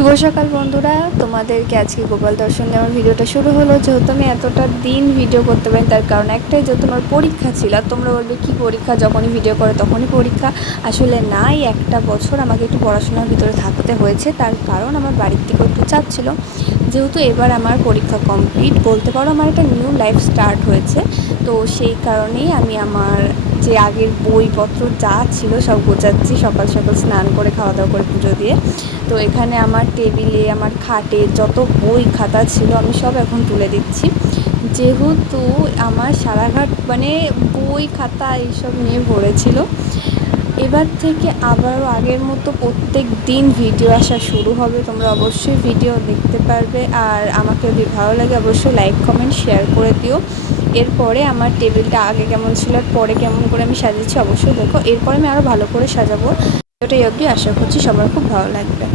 শুভ সকাল বন্ধুরা, তোমাদেরকে আজকে গোপাল দর্শন দিয়ে আমার ভিডিওটা শুরু হলো। যেহেতু আমি এতটা দিন ভিডিও করতে পারি তার কারণ একটাই, যে তোমার পরীক্ষা ছিল। তোমরা বলবে কি পরীক্ষা, যখনই ভিডিও করে তখনই পরীক্ষা। আসলে না, এই একটা বছর আমাকে একটু পড়াশোনার ভিতরে থাকতে হয়েছে, তার কারণ আমার বাড়ির থেকে একটু চাপ ছিল। যেহেতু এবার আমার পরীক্ষা কমপ্লিট, বলতে পারো আমার একটা নিউ লাইফ স্টার্ট হয়েছে। তো সেই কারণেই আমি আমার যে আগের বইপত্র যা ছিল সব গোছাচ্ছি, সকাল সকাল স্নান করে খাওয়া দাওয়া করে পুজো দিয়ে। তো এখানে আমার টেবিলে, আমার খাটে যত বই খাতা ছিল আমি সব এখন তুলে দিচ্ছি। যেহেতু আমার সারাঘাট বই খাতা এইসব নিয়ে ভরেছিল। এবার থেকে আবারও আগের মতো প্রত্যেক দিন ভিডিও আসা শুরু হবে। তোমরা অবশ্যই ভিডিও দেখতে পারবে, আর আমাকে যদি ভালো লাগে অবশ্যই লাইক কমেন্ট শেয়ার করে দিও। এরপরে আমার টেবিলটা আগে কেমন ছিল আর পরে কেমন করে আমি সাজিয়েছি অবশ্যই দেখো। এরপরে আমি আরও ভালো করে সাজাবো। ওটাই অবধি আশা করছি সবার খুব ভালো লাগবে।